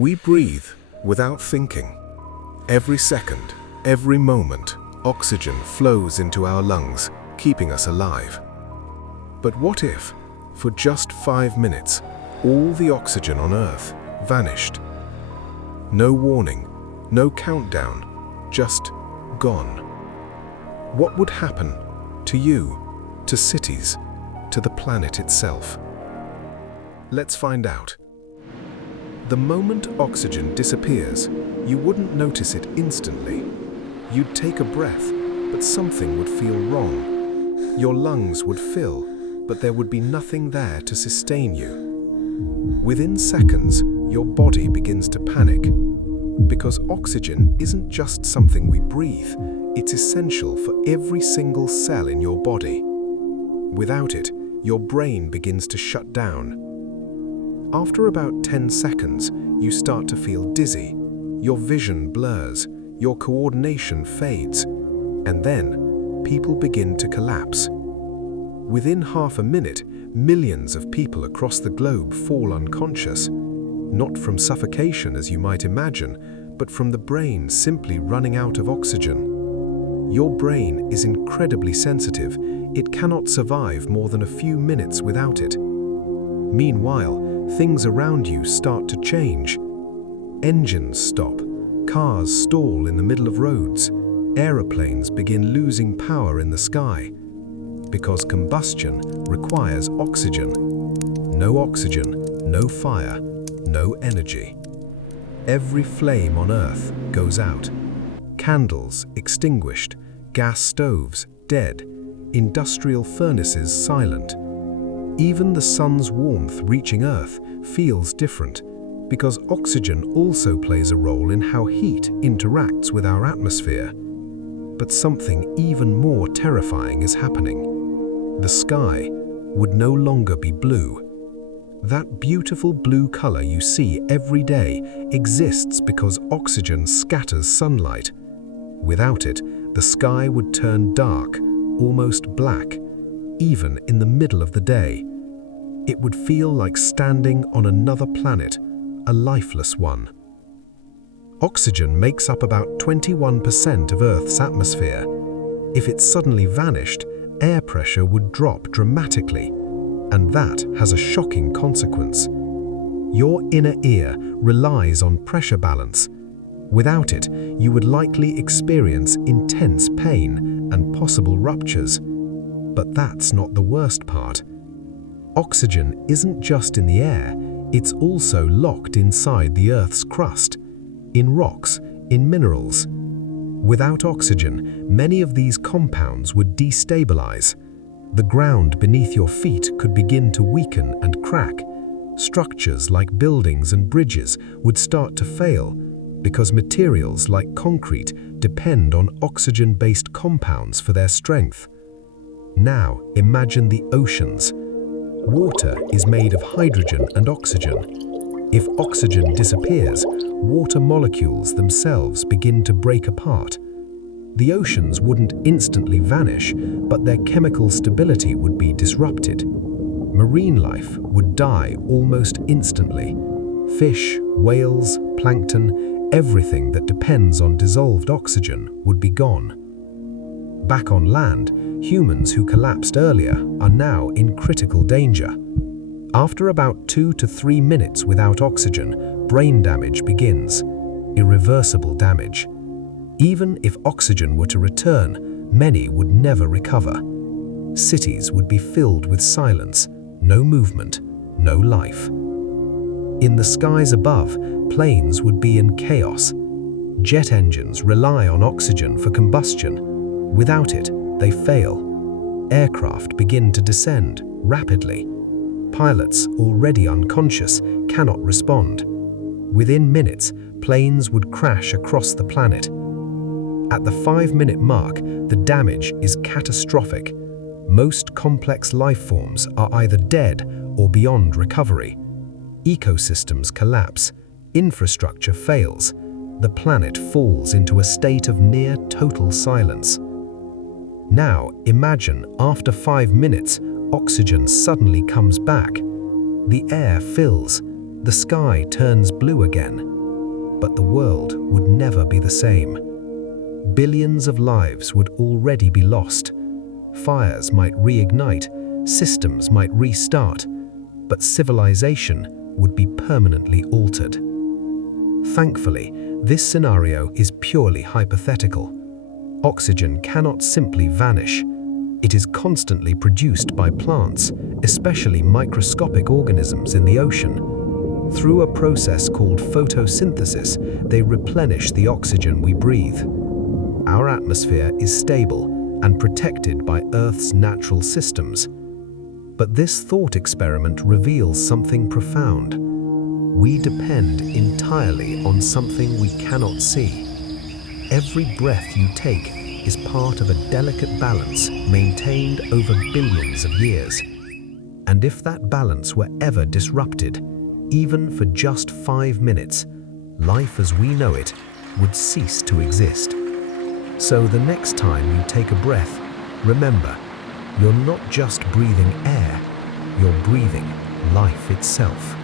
We breathe without thinking. Every second, every moment, oxygen flows into our lungs, keeping us alive. But what if, for just 5 minutes, all the oxygen on Earth vanished? No warning, no countdown, just gone. What would happen to you, to cities, to the planet itself? Let's find out. The moment oxygen disappears, you wouldn't notice it instantly. You'd take a breath, but something would feel wrong. Your lungs would fill, but there would be nothing there to sustain you. Within seconds, your body begins to panic. Because oxygen isn't just something we breathe, it's essential for every single cell in your body. Without it, your brain begins to shut down. After about 10 seconds, you start to feel dizzy, your vision blurs, your coordination fades, and then people begin to collapse. Within half a minute, millions of people across the globe fall unconscious, not from suffocation as you might imagine, but from the brain simply running out of oxygen. Your brain is incredibly sensitive. It cannot survive more than a few minutes without it. Meanwhile, things around you start to change. Engines stop, cars stall in the middle of roads, aeroplanes begin losing power in the sky. Because combustion requires oxygen. No oxygen, no fire, no energy. Every flame on Earth goes out. Candles extinguished, gas stoves dead, industrial furnaces silent. Even the sun's warmth reaching Earth feels different, because oxygen also plays a role in how heat interacts with our atmosphere. But something even more terrifying is happening. The sky would no longer be blue. That beautiful blue color you see every day exists because oxygen scatters sunlight. Without it, the sky would turn dark, almost black, even in the middle of the day. It would feel like standing on another planet, a lifeless one. Oxygen makes up about 21% of Earth's atmosphere. If it suddenly vanished, air pressure would drop dramatically, and that has a shocking consequence. Your inner ear relies on pressure balance. Without it, you would likely experience intense pain and possible ruptures. But that's not the worst part. Oxygen isn't just in the air, it's also locked inside the Earth's crust, in rocks, in minerals. Without oxygen, many of these compounds would destabilize. The ground beneath your feet could begin to weaken and crack. Structures like buildings and bridges would start to fail, because materials like concrete depend on oxygen-based compounds for their strength. Now imagine the oceans. Water is made of hydrogen and oxygen. If oxygen disappears, water molecules themselves begin to break apart. The oceans wouldn't instantly vanish, but their chemical stability would be disrupted. Marine life would die almost instantly. Fish, whales, plankton, everything that depends on dissolved oxygen would be gone. Back on land, humans who collapsed earlier are now in critical danger. After about 2 to 3 minutes without oxygen, brain damage begins, irreversible damage. Even if oxygen were to return, many would never recover. Cities would be filled with silence, no movement, no life. In the skies above, planes would be in chaos. Jet engines rely on oxygen for combustion. Without it, they fail. Aircraft begin to descend rapidly. Pilots, already unconscious, cannot respond. Within minutes, planes would crash across the planet. At the 5-minute mark, the damage is catastrophic. Most complex life forms are either dead or beyond recovery. Ecosystems collapse, infrastructure fails, the planet falls into a state of near total silence. Now imagine after 5 minutes, oxygen suddenly comes back. The air fills, The sky turns blue again, but the world would never be the same. Billions of lives would already be lost. Fires might reignite, systems might restart, but civilization would be permanently altered. Thankfully, this scenario is purely hypothetical. Oxygen cannot simply vanish. It is constantly produced by plants, especially microscopic organisms in the ocean. Through a process called photosynthesis, they replenish the oxygen we breathe. Our atmosphere is stable and protected by Earth's natural systems. But this thought experiment reveals something profound. We depend entirely on something we cannot see. Every breath you take is part of a delicate balance maintained over billions of years. And if that balance were ever disrupted, even for just 5 minutes, life as we know it would cease to exist. So the next time you take a breath, remember, you're not just breathing air, you're breathing life itself.